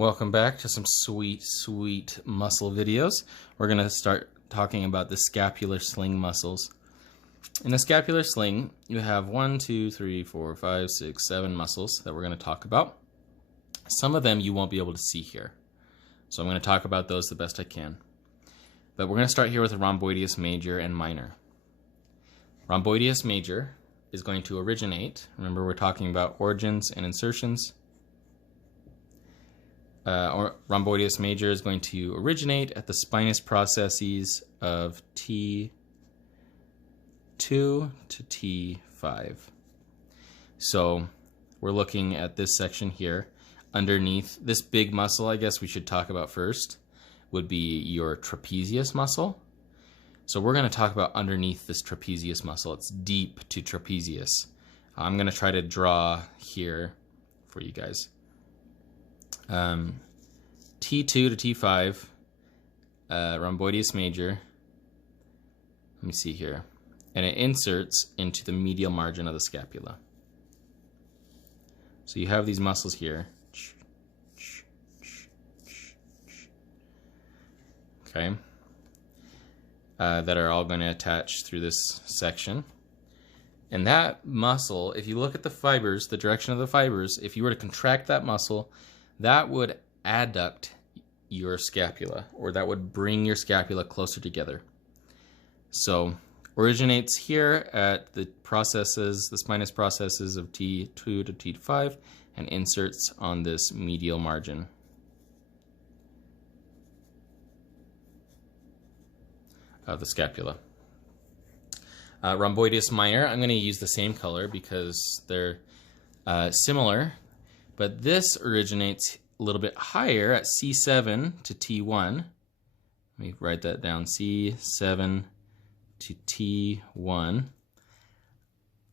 Welcome back to some sweet muscle videos. We're going to start talking about the scapular sling muscles. In the scapular sling, you have 1, 2, 3, 4, 5, 6, 7 muscles that we're going to talk about. Some of them you won't be able to see here, so I'm going to talk about those the best I can. But we're going to start here with Rhomboideus major and minor. Rhomboideus major is going to originate, remember we're talking about origins and insertions. Rhomboideus major is going to originate at the spinous processes of T2 to T5. So we're looking at this section here. Underneath this big muscle, I guess we should talk about first, would be your trapezius muscle. So we're going to talk about underneath this trapezius muscle. It's deep to trapezius. I'm going to try to draw here for you guys. T2 to T5, rhomboideus major. Let me see here. And it inserts into the medial margin of the scapula. So you have these muscles here. Okay. That are all going to attach through this section. And that muscle, if you look at the fibers, the direction of the fibers, if you were to contract that muscle, that would adduct your scapula, or that would bring your scapula closer together. So originates here at the processes, the spinous processes of T2 to T5, and inserts on this medial margin. Of the scapula. Rhomboideus minor, I'm going to use the same color because they're similar, but this originates a little bit higher at C7 to T1. Let me write that down, C7 to T1,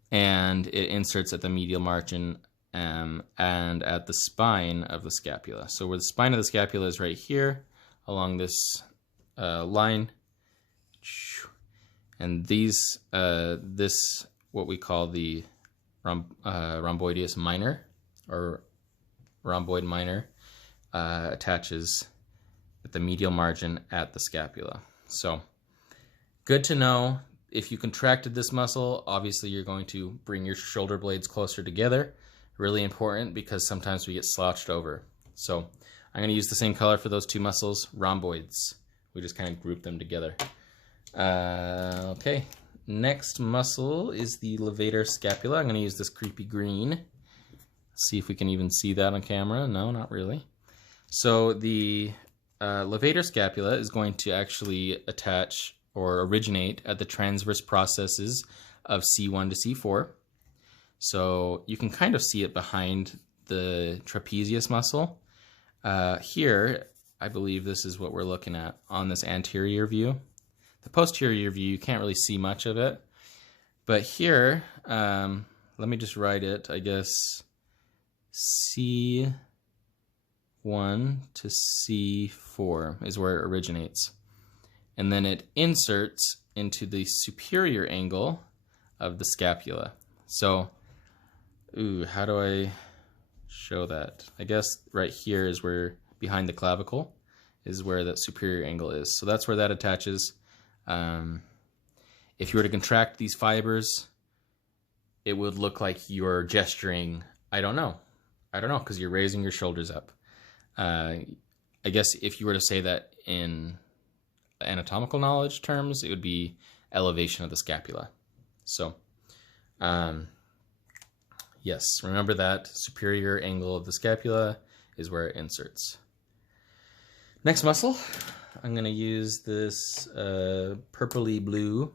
and it inserts at the medial margin and at the spine of the scapula. So where the spine of the scapula is right here along this line, and these this what we call the rhomboideus minor, or rhomboid minor, attaches at the medial margin at the scapula. So good to know. If you contracted this muscle, obviously you're going to bring your shoulder blades closer together. Really important because sometimes we get slouched over. So I'm going to use the same color for those two muscles, rhomboids. We just kind of group them together. Okay, next muscle is the levator scapula. I'm going to use this creepy green. See if we can even see that on camera. No, not really. So the levator scapula is going to actually attach or originate at the transverse processes of C1 to C4. So you can kind of see it behind the trapezius muscle. Here, I believe this is what we're looking at on this anterior view. The posterior view, you can't really see much of it. But here, let me just write it, I guess, C1 to C4 is where it originates. And then it inserts into the superior angle of the scapula. So, how do I show that? I guess right here is where, behind the clavicle, is where that superior angle is. So that's where that attaches. If you were to contract these fibers, it would look like you're gesturing, I don't know, because you're raising your shoulders up. I guess if you were to say that in anatomical knowledge terms, it would be elevation of the scapula. So, yes, remember that superior angle of the scapula is where it inserts. Next muscle, I'm going to use this purpley blue,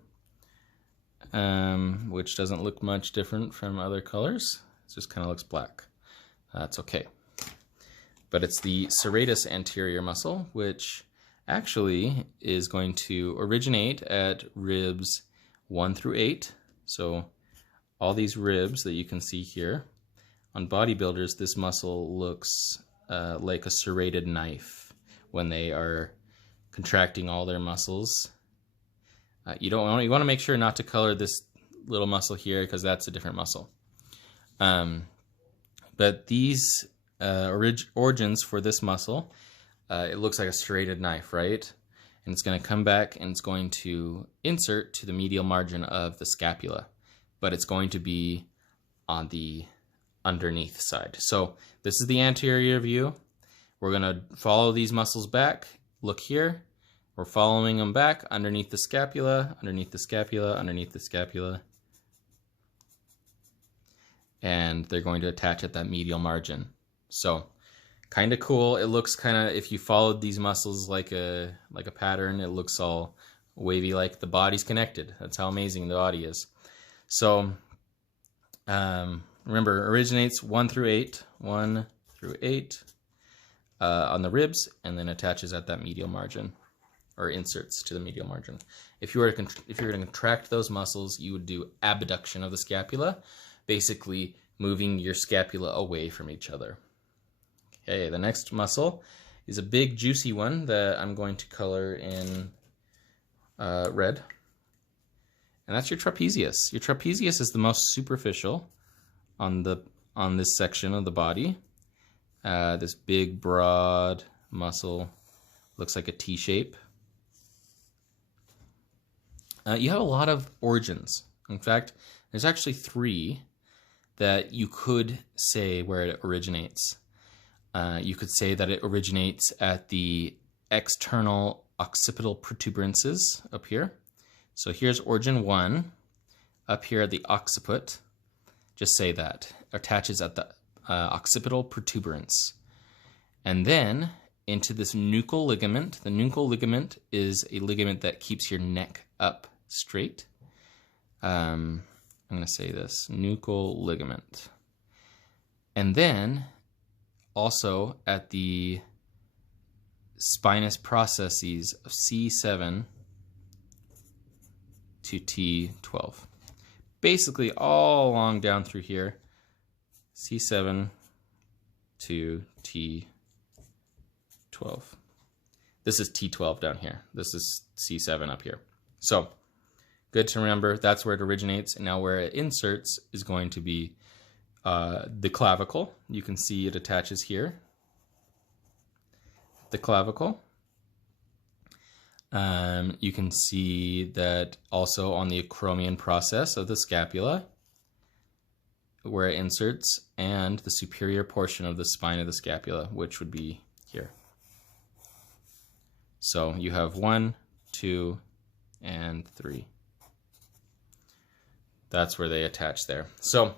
which doesn't look much different from other colors. It just kind of looks black. That's okay. But it's the serratus anterior muscle, which actually is going to originate at ribs 1 through 8. So all these ribs that you can see here. On bodybuilders, this muscle looks like a serrated knife when they are contracting all their muscles. You want to make sure not to color this little muscle here because that's a different muscle. But these origins for this muscle, it looks like a serrated knife, right? And it's going to come back and it's going to insert to the medial margin of the scapula, but it's going to be on the underneath side. So this is the anterior view. We're going to follow these muscles back. Look here. We're following them back underneath the scapula, underneath the scapula, underneath the scapula. And they're going to attach at that medial margin. So kind of cool. It looks kind of, if you followed these muscles like a pattern, it looks all wavy, like the body's connected. That's how amazing the body is. So remember, originates 1 through 8 on the ribs, and then attaches at that medial margin, or inserts to the medial margin. If you were to contract those muscles, you would do abduction of the scapula, basically moving your scapula away from each other. Okay, the next muscle is a big juicy one that I'm going to color in red. And that's your trapezius. Your trapezius is the most superficial on this section of the body. This big, broad muscle looks like a T shape. You have a lot of origins. In fact, there's actually 3 that you could say where it originates. You could say that it originates at the external occipital protuberances up here. So here's origin 1, up here at the occiput. Just say that. Attaches at the occipital protuberance. And then into this nuchal ligament. The nuchal ligament is a ligament that keeps your neck up straight. I'm going to say this, nuchal ligament. And then also at the spinous processes of C7 to T12. Basically all along down through here, C7 to T12. This is T12 down here. This is C7 up here. So good to remember, that's where it originates. And now where it inserts is going to be the clavicle. You can see it attaches here. The clavicle. You can see that also on the acromion process of the scapula, where it inserts, and the superior portion of the spine of the scapula, which would be here. So you have 1, 2, and 3. That's where they attach there. So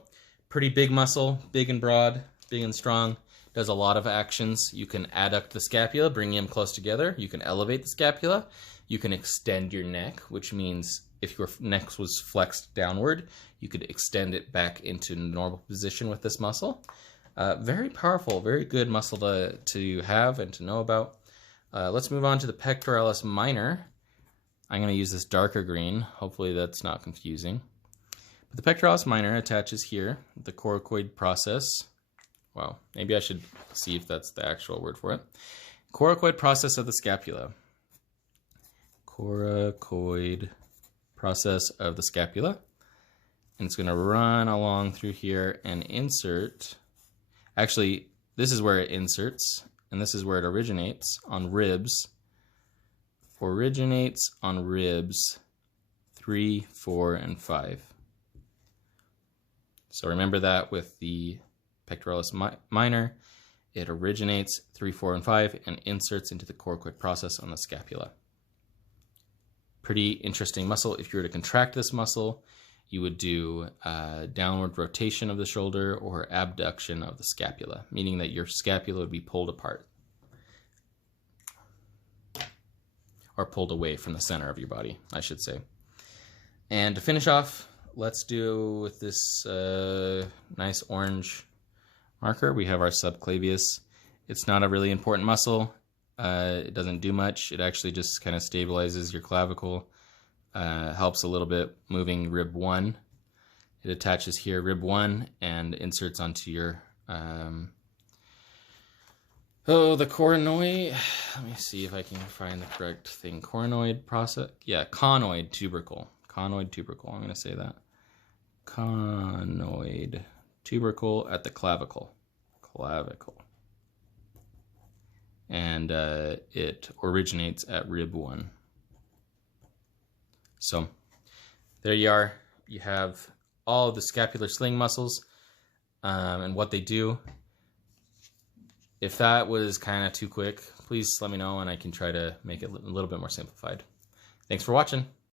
pretty big muscle, big and broad, big and strong. Does a lot of actions. You can adduct the scapula, bringing them close together. You can elevate the scapula. You can extend your neck, which means if your neck was flexed downward, you could extend it back into normal position with this muscle. Very powerful, very good muscle to have and to know about. Let's move on to the Pectoralis Minor. I'm going to use this darker green. Hopefully that's not confusing. But the Pectoralis Minor attaches here, the coracoid process. Wow, maybe I should see if that's the actual word for it. Coracoid process of the scapula. Coracoid process of the scapula. And it's going to run along through here and insert. Actually, this is where it inserts, and this is where it originates on ribs. Originates on ribs 3, 4, and 5. So remember that with the Pectoralis Minor, it originates 3, 4, and 5 and inserts into the coracoid process on the scapula. Pretty interesting muscle. If you were to contract this muscle, you would do downward rotation of the shoulder or abduction of the scapula, meaning that your scapula would be pulled apart or pulled away from the center of your body, I should say. And to finish off, let's do with this nice orange marker. We have our subclavius. It's not a really important muscle. It doesn't do much. It actually just kind of stabilizes your clavicle. Helps a little bit moving rib 1. It attaches here, rib 1, and inserts onto your the coronoid. Let me see if I can find the correct thing. Coronoid process. Yeah, conoid tubercle. Conoid tubercle. I'm going to say that. Conoid tubercle at the clavicle. Clavicle. and it originates at rib 1. So there you are. You have all of the scapular sling muscles and what they do. If that was kind of too quick, please let me know and I can try to make it a little bit more simplified. Thanks for watching.